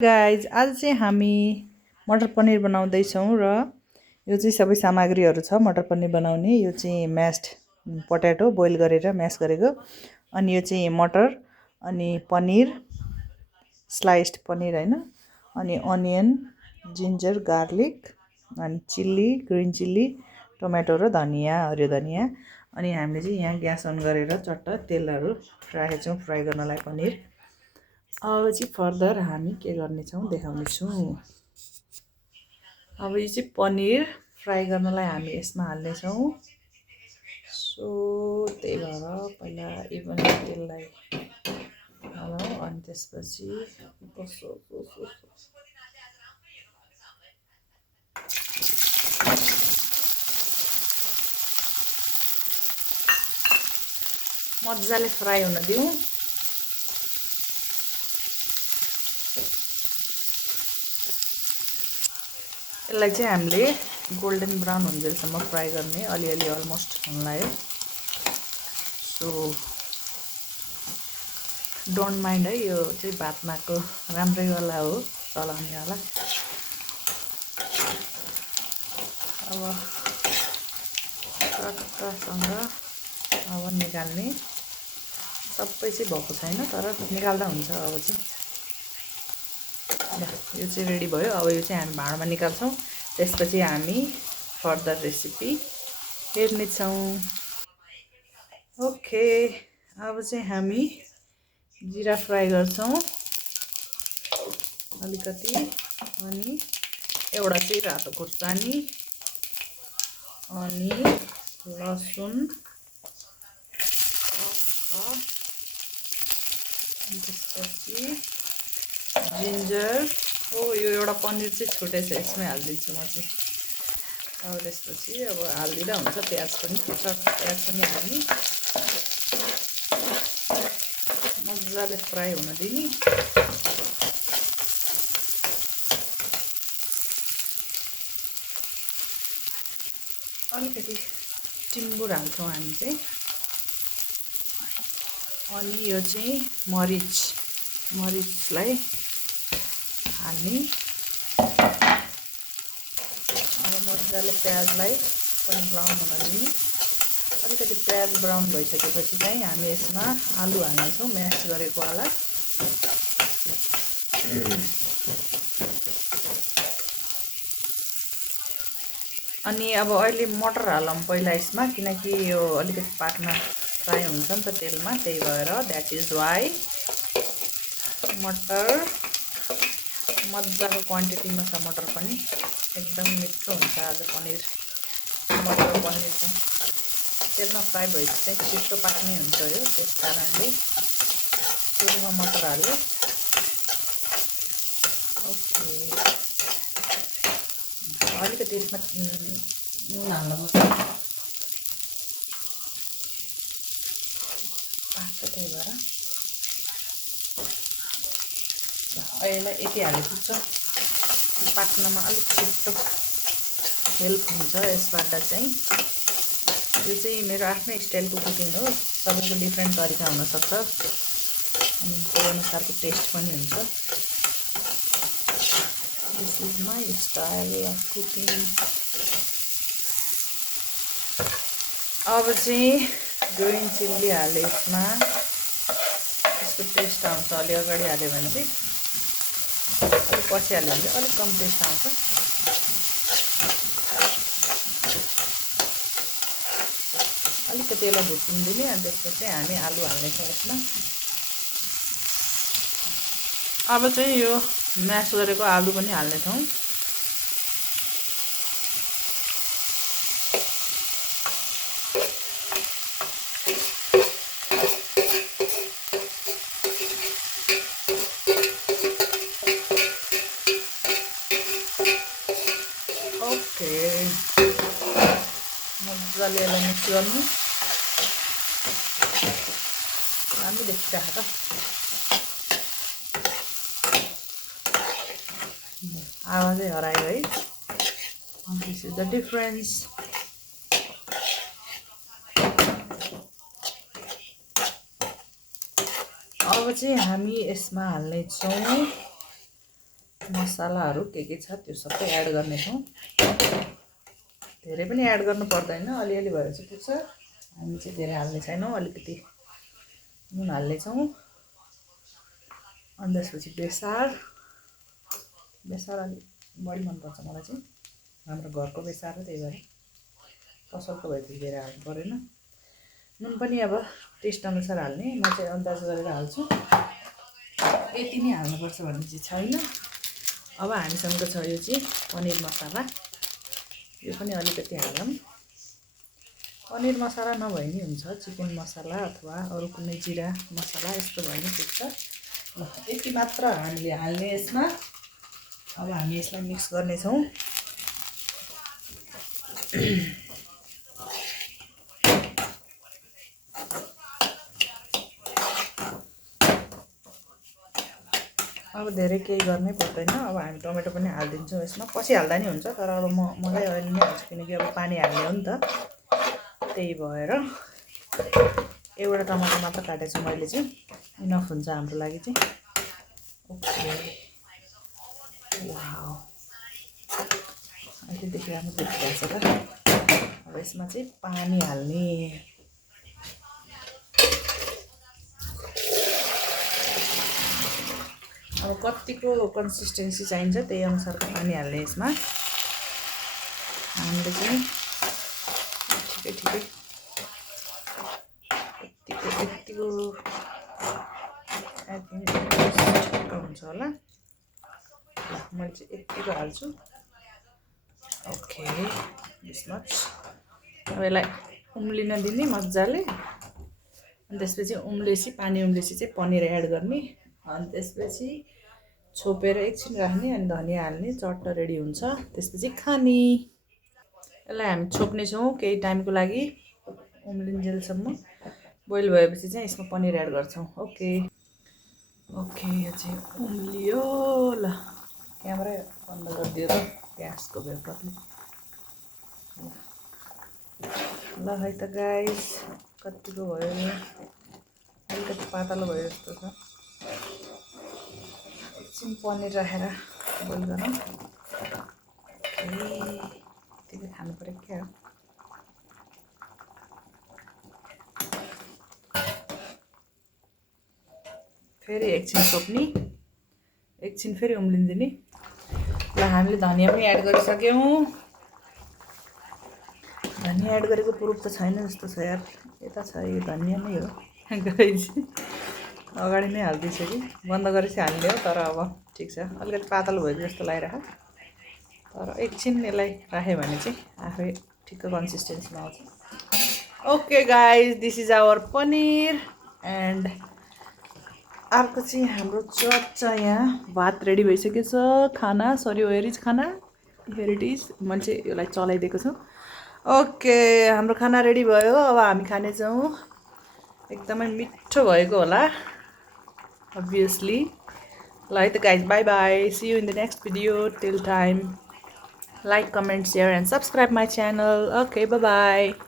Guys आज चाहिँ हामी मटर पनिर बनाउँदैछौँ र यो चाहिँ सबै सामग्रीहरू छ मटर पनिर बनाउने। यो चाहिँ म्यास्ड पोट्याटो बोइल गरेर म्यास गरेको, अनि यो चाहिँ मटर, अनि पनिर स्लाइस्ड पनिर हैन, अनि अनियन, जिन्जर, गार्लिक, अनि चिल्ली, ग्रिन चिल्ली, टोमेटो र धनियाँ, हरियो धनियाँ। अनि हामीले चाहिँ यहाँ ग्यास अन गरेर चट्ट तेलहरू राखेको छौँ फ्राई गर्नलाई पनिर। अब चाहिँ फर्दर हामी के गर्नेछौँ देखाउनेछु। अब यो चाहिँ पनिर फ्राई गर्नलाई हामी यसमा हाल्नेछौँ। सो त्यही भएर पहिला इभन तेललाई हालौँ, अनि त्यसपछि मजाले फ्राई हुन दिउँ। यसलाई चाहिँ हामीले गोल्डन ब्राउन हुन्जेलसम्म फ्राई गर्ने, अलिअलि अलमोस्ट हुन लाग्यो। सो डोन्ट माइन्ड है, यो चाहिँ भातमाको राम्रैवाला हो, चलाउनेवाला। अब टक्कसँग अब निकाल्ने, सबै चाहिँ भएको छैन तर निकाल्दा हुन्छ। अब चाहिँ यो चाहिँ रेडी भयो। अब यो चाहिँ हामी भाँडामा निकाल्छौँ, त्यसपछि हामी फर्दर रेसिपी हेर्नेछौँ। ओके, अब चाहिँ हामी जिरा फ्राई गर्छौँ अलिकति, अनि एउटा चाहिँ रातो खुर्सानी, अनि लसुन, त्यसपछि जिन्जर। यो एउटा पनिर चाहिँ छुटेछ, यसमै हालिदिन्छु म चाहिँ। अब त्यसपछि अब हालिदिँदा हुन्छ प्याज पनि, प्याज पनि हाल्ने, मजाले फ्राई हुन दिने। अलिकति टिम्बुर हाल्छौँ हामी चाहिँ, अनि यो चाहिँ मरिचलाई हाल्ने। अब मजाले प्याजलाई पनि ब्राउन हुन दिने। अलिकति प्याज ब्राउन भइसकेपछि चाहिँ हामी यसमा आलु हाल्नेछौँ, म्यास गरेको वाला। अनि अब अहिले मटर हालौँ पहिला यसमा, किनकि यो अलिकति पाक्न फ्राई हुन्छ नि त तेलमा, त्यही भएर द्याट इज वाइ मटर मजाको क्वान्टिटीमा छ। मटर पनि एकदम मिठो हुन्छ आज पनिर, मटर पनिर चाहिँ तेलमा फ्राई भएपछि चाहिँ छिटो पाक्ने हुन्छ यो, त्यस कारणले सुरुमा मटर हाल्यो। ओके, अलिकति यसमा नुन हाल्नुपर्छ, पाक्छ त्यही भएर। अहिले यति हाले पुग्छ, पाक्नमा अलिक छिटो हेल्प हुन्छ यसबाट चाहिँ। यो चाहिँ मेरो आफ्नै स्टाइलको कुकिङ हो, सबैको डिफ्रेन्ट तरिका हुनसक्छ, अनि त्यही अनुसारको टेस्ट पनि हुन्छ। This is my style of cooking. अब चाहिँ ग्रिन चिल्ली हाले यसमा, यसको टेस्ट आउँछ। अलि अगाडि हाल्यो भने चाहिँ, अलिक पछि हाल्यो भने चाहिँ अलिक कम टेस्ट आउँछ। अलिकति यसलाई भुटिन दिने, अनि त्यसपछि हामी आलु हाल्नेछौँ यसमा। अब चाहिँ यो म्यास गरेको आलु पनि हाल्नेछौँ। ओके, मजाले यसलाई मिक्स गर्नु। हामी देखिरहेको त आवाजै हरायो है। This is the difference. अब चाहिँ हामी यसमा हाल्नेछौँ मसलाहरू के छ त्यो सबै एड गर्नेछौँ। धेरै पनि एड गर्नु पर्दैन, अलिअलि भएर चाहिँ पुग्छ। हामी चाहिँ धेरै हाल्ने छैनौँ, अलिकति नुन हाल्नेछौँ। अनि त्यसपछि बेसार अलिक बढी मनपर्छ मलाई चाहिँ, हाम्रो घरको बेसार हो, त्यही भएर। पसलको भए चाहिँ धेरै हाल्नु परेन। नुन पनि अब टेस्ट अनुसार हाल्ने, म चाहिँ अन्दाज गरेर हाल्छु, यति नै हाल्नुपर्छ भन्ने चाहिँ छैन। अब हामीसँग छ यो चाहिँ पनिर मसला, यो पनि अलिकति हालौँ। पनिर मसला नभए नि हुन्छ, चिकन मसला अथवा अरू कुनै जिरा मसला यस्तो भए नि पुग्छ। ल यति मात्र हामीले हाल्ने यसमा। अब हामी यसलाई मिक्स गर्नेछौँ। अब धेरै केही गर्नै पर्दैन। अब हामी टमेटो पनि हालिदिन्छौँ यसमा, पछि हाल्दा नि हुन्छ, तर अब मलाई अहिले नै हाल्छु, किनकि अब पानी हाल्ने हो नि त, त्यही भएर। एउटा टमाटर मात्र काटेको छु मैले चाहिँ, इनफ हुन्छ हाम्रो लागि चाहिँ। ओके, वाउ, अहिलेदेखि राम्रो देखिरहेको छ त। अब यसमा चाहिँ पानी हाल्ने। अब कतिको कन्सिस्टेन्सी चाहिन्छ त्यही अनुसारको पानी हाल्ने यसमा। हामीले चाहिँ ठिकै यतिको आई थिङ्क ठिक्क हुन्छ होला। मैले चाहिँ यतिको हाल्छु। Okay, this much. अब यसलाई उम्लिन दिने मजाले। अनि त्यसपछि पानी उम्लेपछि चाहिँ पनिर एड गर्ने। अनि त्यसपछि छोपेर एकछिन राख्ने, अनि धनिया हाल्ने, चट्ट रेडी हुन्छ। त्यसपछि खाने। यसलाई हामी छोप्नेछौँ केही टाइमको लागि, उम्लिन्जेलसम्म। बोइल भएपछि चाहिँ यसमा पनिर एड गर्छौँ। ओके, यो चाहिँ उम्लियो। ल क्यामेरा बन्द गरिदियो त ग्यासको भेपरले। ल है त गाइस, कतिको भयो, अलिकति पातलो भयो जस्तो छ। एकछिन पनिर राखेर बोइल गरौँ। त्यति खानु पऱ्यो क्या। फेरि एकछिन छोप्ने, एकछिन फेरि उम्लिदिने। ल हामीले धनिया पनि एड गरिसक्यौँ। धनिया एड गरेको प्रुफ त छैन जस्तो छ यार, यता छ, यो धनिया नै हो गाइस। अगाडि नै हालिदिइसकेँ, बन्द गरेपछि हाल्ने हो, तर अब ठिक छ, अलिकति पातलो भयो जस्तो लागिरहेको, तर एकछिन यसलाई राख्यो भने चाहिँ आफै ठिक्क कन्सिस्टेन्सीमा आउँछ। Okay guys, this is our paneer. And अर्को चाहिँ हाम्रो चर्चा, यहाँ भात रेडी भइसकेको छ। खाना, सरी वेयर इज खाना, हेयर इट इज, मैले चाहिँ यसलाई चलाइदिएको छु। ओके, हाम्रो खाना रेडी भयो। अब हामी खानेछौँ। एकदमै मिठो भएको होला अभियसली। ल है त guys, bye bye, see you in the next video. Till time, like, comment, share and subscribe my channel. Okay, bye bye.